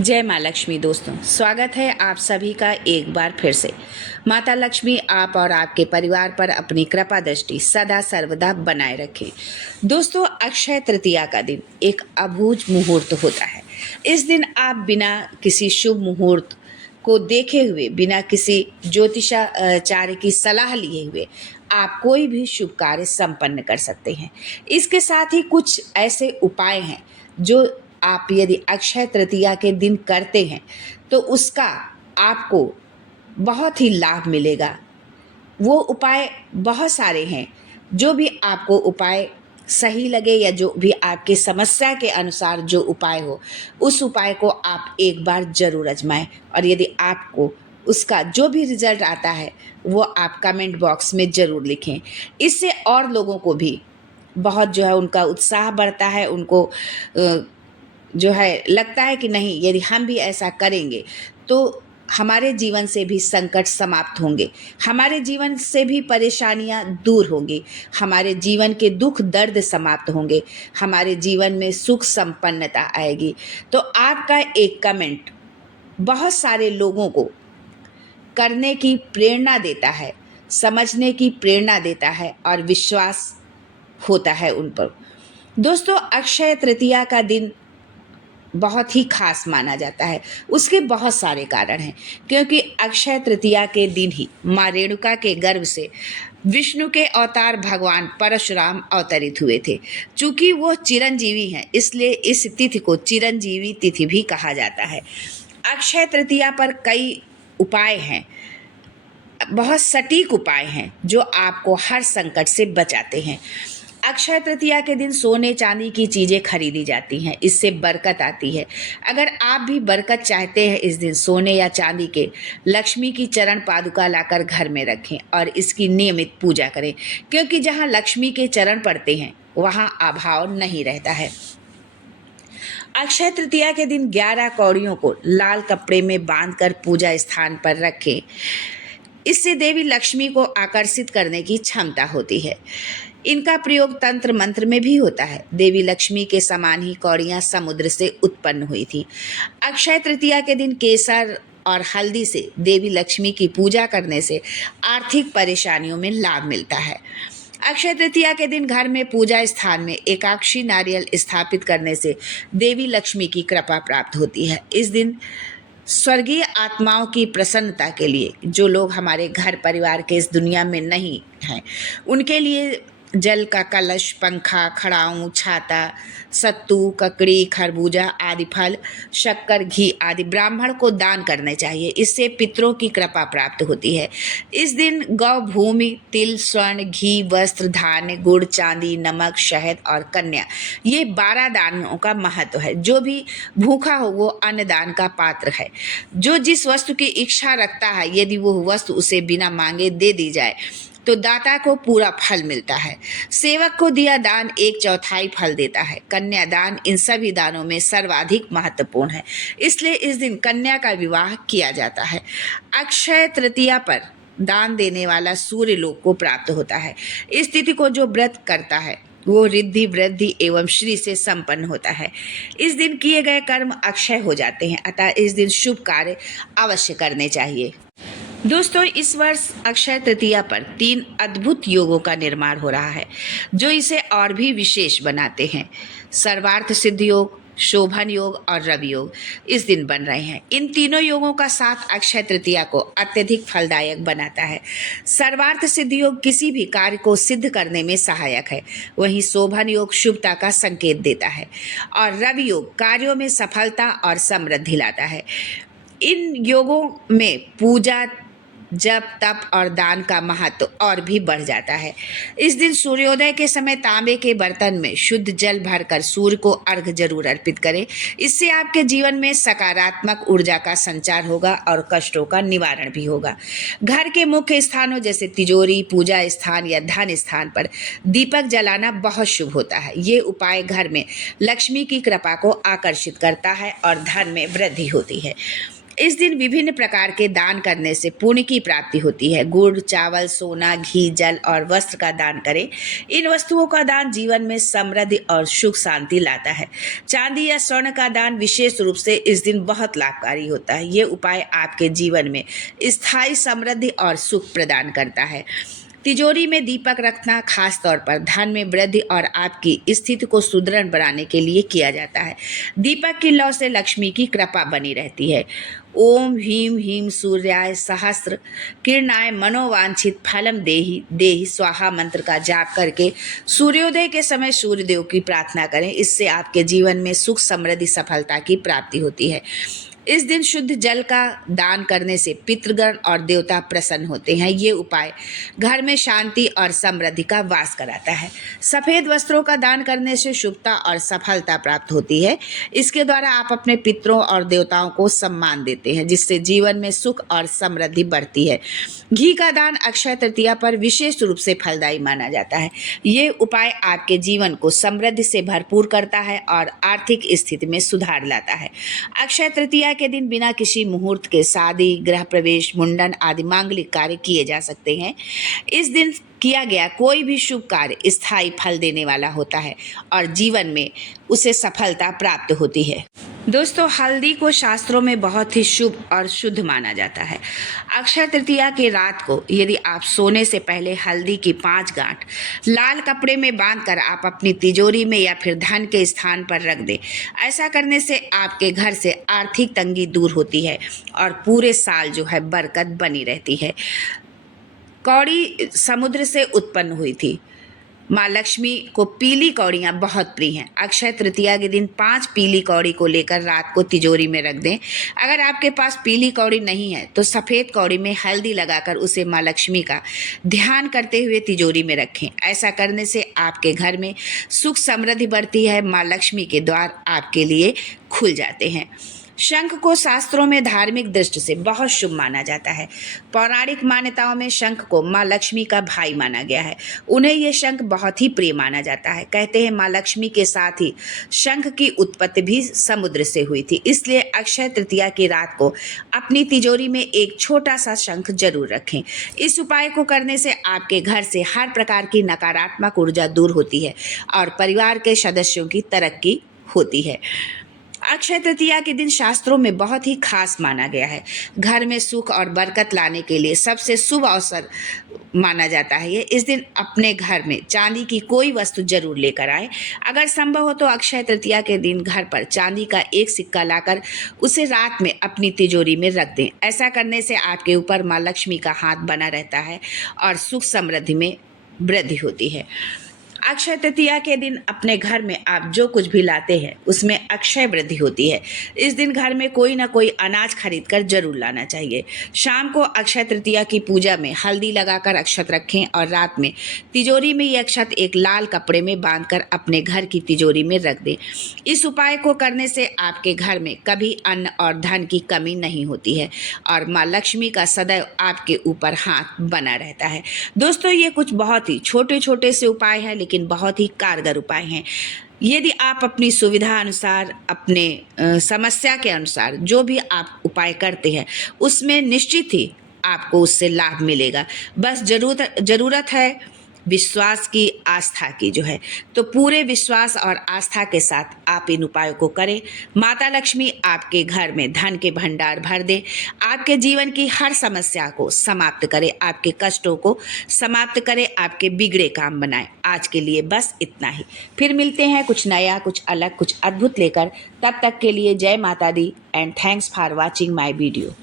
जय माँ लक्ष्मी। दोस्तों, स्वागत है आप सभी का एक बार फिर से। माता लक्ष्मी आप और आपके परिवार पर अपनी कृपा दृष्टि सदा सर्वदा बनाए रखें। दोस्तों, अक्षय तृतीया का दिन एक अबूझ मुहूर्त होता है। इस दिन आप बिना किसी शुभ मुहूर्त को देखे हुए, बिना किसी ज्योतिषाचार्य की सलाह लिए हुए आप कोई भी शुभ कार्य संपन्न कर सकते हैं। इसके साथ ही कुछ ऐसे उपाय हैं जो आप यदि अक्षय तृतीया के दिन करते हैं तो उसका आपको बहुत ही लाभ मिलेगा। वो उपाय बहुत सारे हैं। जो भी आपको उपाय सही लगे या जो भी आपकी समस्या के अनुसार जो उपाय हो, उस उपाय को आप एक बार जरूर आजमाएं। और यदि आपको उसका जो भी रिजल्ट आता है वो आप कमेंट बॉक्स में ज़रूर लिखें। इससे और लोगों को भी बहुत जो है उनका उत्साह बढ़ता है, उनको जो है लगता है कि नहीं, यदि हम भी ऐसा करेंगे तो हमारे जीवन से भी संकट समाप्त होंगे, हमारे जीवन से भी परेशानियां दूर होंगी, हमारे जीवन के दुख दर्द समाप्त होंगे, हमारे जीवन में सुख संपन्नता आएगी। तो आपका एक कमेंट बहुत सारे लोगों को करने की प्रेरणा देता है, समझने की प्रेरणा देता है और विश्वास होता है उन पर। दोस्तों, अक्षय तृतीया का दिन बहुत ही खास माना जाता है। उसके बहुत सारे कारण हैं, क्योंकि अक्षय तृतीया के दिन ही माँ रेणुका के गर्भ से विष्णु के अवतार भगवान परशुराम अवतरित हुए थे। चूंकि वो चिरंजीवी हैं, इसलिए इस तिथि को चिरंजीवी तिथि भी कहा जाता है। अक्षय तृतीया पर कई उपाय हैं, बहुत सटीक उपाय हैं जो आपको हर संकट से बचाते हैं। अक्षय तृतीया के दिन सोने चांदी की चीज़ें खरीदी जाती हैं, इससे बरकत आती है। अगर आप भी बरकत चाहते हैं, इस दिन सोने या चांदी के लक्ष्मी की चरण पादुका लाकर घर में रखें और इसकी नियमित पूजा करें, क्योंकि जहाँ लक्ष्मी के चरण पड़ते हैं वहाँ अभाव नहीं रहता है। अक्षय तृतीया के दिन 11 कौड़ियों को लाल कपड़े में बांधकर पूजा स्थान पर रखें। इससे देवी लक्ष्मी को आकर्षित करने की क्षमता होती है। इनका प्रयोग तंत्र मंत्र में भी होता है। देवी लक्ष्मी के समान ही कौड़ियाँ समुद्र से उत्पन्न हुई थी। अक्षय तृतीया के दिन केसर और हल्दी से देवी लक्ष्मी की पूजा करने से आर्थिक परेशानियों में लाभ मिलता है। अक्षय तृतीया के दिन घर में पूजा स्थान में एकाक्षी नारियल स्थापित करने से देवी लक्ष्मी की कृपा प्राप्त होती है। इस दिन स्वर्गीय आत्माओं की प्रसन्नता के लिए, जो लोग हमारे घर परिवार के इस दुनिया में नहीं हैं, उनके लिए जल का कलश, पंखा, खड़ाऊं, छाता, सत्तू, ककड़ी, खरबूजा आदि फल, शक्कर, घी आदि ब्राह्मण को दान करने चाहिए। इससे पितरों की कृपा प्राप्त होती है। इस दिन गौ, भूमि, तिल, स्वर्ण, घी, वस्त्र, धान्य, गुड़, चांदी, नमक, शहद और कन्या, ये 12 दानों का महत्व है। जो भी भूखा हो वो अन्नदान का पात्र है। जो जिस वस्तु की इच्छा रखता है, यदि वो वस्तु उसे बिना मांगे दे दी जाए तो दाता को पूरा फल मिलता है। सेवक को दिया दान 1/4 फल देता है। कन्यादान इन सभी दानों में सर्वाधिक महत्वपूर्ण है, इसलिए इस दिन कन्या का विवाह किया जाता है। अक्षय तृतीया पर दान देने वाला सूर्य लोक को प्राप्त होता है। इस तिथि को जो व्रत करता है वो रिद्धि, वृद्धि एवं श्री से संपन्न होता है। इस दिन किए गए कर्म अक्षय हो जाते हैं, अतः इस दिन शुभ कार्य अवश्य करने चाहिए। दोस्तों, इस वर्ष अक्षय तृतीया पर 3 अद्भुत योगों का निर्माण हो रहा है, जो इसे और भी विशेष बनाते हैं। सर्वार्थ सिद्धि योग, शोभन योग और रवि योग इस दिन बन रहे हैं। इन तीनों योगों का साथ अक्षय तृतीया को अत्यधिक फलदायक बनाता है। सर्वार्थ सिद्धि योग किसी भी कार्य को सिद्ध करने में सहायक है, वहीं शोभन योग शुभता का संकेत देता है और रवि योग कार्यों में सफलता और समृद्धि लाता है। इन योगों में पूजा, जप, तप और दान का महत्व और भी बढ़ जाता है। इस दिन सूर्योदय के समय तांबे के बर्तन में शुद्ध जल भरकर सूर्य को अर्घ्य जरूर अर्पित करें। इससे आपके जीवन में सकारात्मक ऊर्जा का संचार होगा और कष्टों का निवारण भी होगा। घर के मुख्य स्थानों जैसे तिजोरी, पूजा स्थान या धन स्थान पर दीपक जलाना बहुत शुभ होता है। ये उपाय घर में लक्ष्मी की कृपा को आकर्षित करता है और धन में वृद्धि होती है। इस दिन विभिन्न प्रकार के दान करने से पुण्य की प्राप्ति होती है। गुड़, चावल, सोना, घी, जल और वस्त्र का दान करें। इन वस्तुओं का दान जीवन में समृद्धि और सुख शांति लाता है। चांदी या स्वर्ण का दान विशेष रूप से इस दिन बहुत लाभकारी होता है। ये उपाय आपके जीवन में स्थायी समृद्धि और सुख प्रदान करता है। तिजोरी में दीपक रखना खास तौर पर धन में वृद्धि और आपकी स्थिति को सुदृढ़ बनाने के लिए किया जाता है। दीपक की लौ से लक्ष्मी की कृपा बनी रहती है। ओम ह्रीं ह्रीं सूर्याय सहस्र किरणाय मनोवांछित फलम देहि देहि स्वाहा मंत्र का जाप करके सूर्योदय के समय सूर्यदेव की प्रार्थना करें। इससे आपके जीवन में सुख, समृद्धि, सफलता की प्राप्ति होती है। इस दिन शुद्ध जल का दान करने से पितृगण और देवता प्रसन्न होते हैं। ये उपाय घर में शांति और समृद्धि का वास कराता है। सफ़ेद वस्त्रों का दान करने से शुभता और सफलता प्राप्त होती है। इसके द्वारा आप अपने पितरों और देवताओं को सम्मान देते हैं, जिससे जीवन में सुख और समृद्धि बढ़ती है। घी का दान अक्षय तृतीया पर विशेष रूप से फलदायी माना जाता है। ये उपाय आपके जीवन को समृद्धि से भरपूर करता है और आर्थिक स्थिति में सुधार लाता है। अक्षय तृतीया के दिन बिना किसी मुहूर्त के शादी, गृह प्रवेश, मुंडन आदि मांगलिक कार्य किए जा सकते हैं। इस दिन किया गया कोई भी शुभ कार्य स्थायी फल देने वाला होता है और जीवन में उसे सफलता प्राप्त होती है। दोस्तों, हल्दी को शास्त्रों में बहुत ही शुभ और शुद्ध माना जाता है। अक्षय तृतीया की रात को यदि आप सोने से पहले हल्दी की 5 गांठ लाल कपड़े में बांधकर आप अपनी तिजोरी में या फिर धन के स्थान पर रख दें। ऐसा करने से आपके घर से आर्थिक तंगी दूर होती है और पूरे साल जो है बरकत बनी रहती है। कौड़ी समुद्र से उत्पन्न हुई थी। माँ लक्ष्मी को पीली कौड़ियाँ बहुत प्रिय हैं। अक्षय तृतीया के दिन 5 पीली कौड़ी को लेकर रात को तिजोरी में रख दें। अगर आपके पास पीली कौड़ी नहीं है तो सफ़ेद कौड़ी में हल्दी लगाकर उसे माँ लक्ष्मी का ध्यान करते हुए तिजोरी में रखें। ऐसा करने से आपके घर में सुख समृद्धि बढ़ती है। माँ लक्ष्मी के द्वार आपके लिए खुल जाते हैं। शंख को शास्त्रों में धार्मिक दृष्टि से बहुत शुभ माना जाता है। पौराणिक मान्यताओं में शंख को माँ लक्ष्मी का भाई माना गया है। उन्हें ये शंख बहुत ही प्रिय माना जाता है। कहते हैं माँ लक्ष्मी के साथ ही शंख की उत्पत्ति भी समुद्र से हुई थी। इसलिए अक्षय तृतीया की रात को अपनी तिजोरी में एक छोटा सा शंख जरूर रखें। इस उपाय को करने से आपके घर से हर प्रकार की नकारात्मक ऊर्जा दूर होती है और परिवार के सदस्यों की तरक्की होती है। अक्षय तृतीया के दिन शास्त्रों में बहुत ही खास माना गया है। घर में सुख और बरकत लाने के लिए सबसे शुभ अवसर माना जाता है। ये इस दिन अपने घर में चांदी की कोई वस्तु जरूर लेकर आए। अगर संभव हो तो अक्षय तृतीया के दिन घर पर चांदी का एक सिक्का लाकर उसे रात में अपनी तिजोरी में रख दें। ऐसा करने से आपके ऊपर माँ लक्ष्मी का हाथ बना रहता है और सुख समृद्धि में वृद्धि होती है। अक्षय तृतीया के दिन अपने घर में आप जो कुछ भी लाते हैं उसमें अक्षय वृद्धि होती है। इस दिन घर में कोई ना कोई अनाज खरीद कर जरूर लाना चाहिए। शाम को अक्षय तृतीया की पूजा में हल्दी लगाकर अक्षत रखें और रात में तिजोरी में ये अक्षत एक लाल कपड़े में बांधकर अपने घर की तिजोरी में रख दें। इस उपाय को करने से आपके घर में कभी अन्न और धन की कमी नहीं होती है और माँ लक्ष्मी का सदैव आपके ऊपर हाथ बना रहता है। दोस्तों, ये कुछ बहुत ही छोटे छोटे से उपाय हैं लेकिन बहुत ही कारगर उपाय हैं। यदि आप अपनी सुविधा अनुसार, अपने समस्या के अनुसार जो भी आप उपाय करते हैं उसमें निश्चित ही आपको उससे लाभ मिलेगा। बस जरूरत है विश्वास की, आस्था की जो है। तो पूरे विश्वास और आस्था के साथ आप इन उपायों को करें। माता लक्ष्मी आपके घर में धन के भंडार भर दे, आपके जीवन की हर समस्या को समाप्त करे, आपके कष्टों को समाप्त करे, आपके बिगड़े काम बनाए। आज के लिए बस इतना ही। फिर मिलते हैं कुछ नया, कुछ अलग, कुछ अद्भुत लेकर। तब तक के लिए जय माता दी and thanks for watching my video.